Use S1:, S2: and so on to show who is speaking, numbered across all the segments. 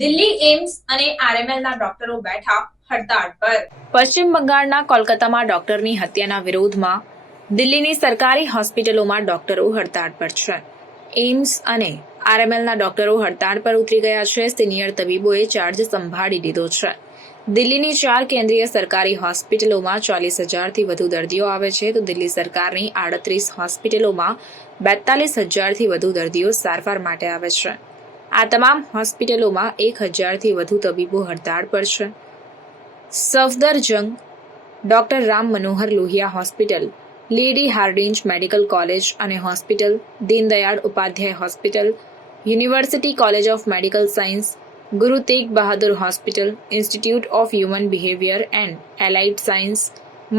S1: Delhi AIIMS અને આરએમએલના ડોક્ટરો બેઠા હડતાળ પર.
S2: પશ્ચિમ બંગાળના કોલકાતામાં ડોક્ટરની હત્યાના વિરોધમાં દિલ્હીની સરકારી હોસ્પિટલોમાં ડોક્ટરો હડતાળ પર છે. એમ્સ અને આરએમએલના ડોક્ટરો હડતાળ પર ઉતરી ગયા છે. સિનિયર તબીબોએ ચાર્જ સંભાળી લીધો છે. દિલ્હીની ચાર કેન્દ્રીય સરકારી હોસ્પિટલોમાં ચાલીસ હજારથી વધુ દર્દીઓ આવે છે. તો દિલ્હી સરકારની આડત્રીસ હોસ્પિટલોમાં બેતાલીસ હજારથી વધુ દર્દીઓ સારવાર માટે આવે છે. આ તમામ હોસ્પિટલોમાં એક હજારથી વધુ તબીબો હડતાળ પર છે. Safdarjung doctor Ram Manohar Lohia hospital, lady Hardinge medical college અને hospital, Deendayal Upadhyay hospital, university college of medical science, Guru Tegh Bahadur hospital, institute of human behaviour and allied science,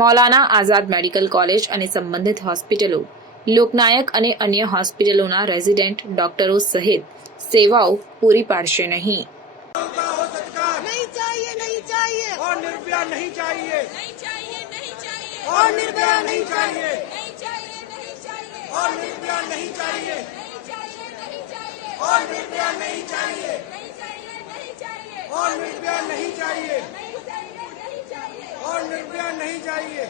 S2: Maulana Azad medical college અને સંબંધિત હોસ્પિટલો. લોકનાયક અને અન્ય હોસ્પિટલોના રેઝિડેન્ટ ડોક્ટરો સહિત સેવાઓ પૂરી પાડશે નહીં
S3: का हो सरकार
S4: नहीं चाहिए नहीं चाहिए
S3: और निर्भया नहीं चाहिए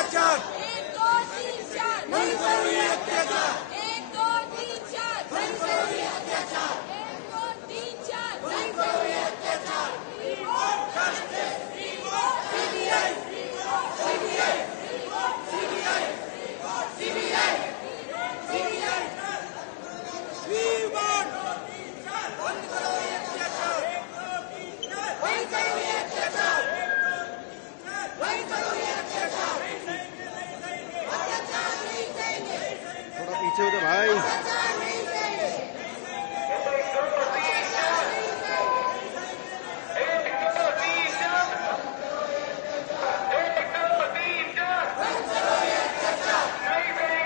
S3: Action!
S5: Eco Action! 加油，再！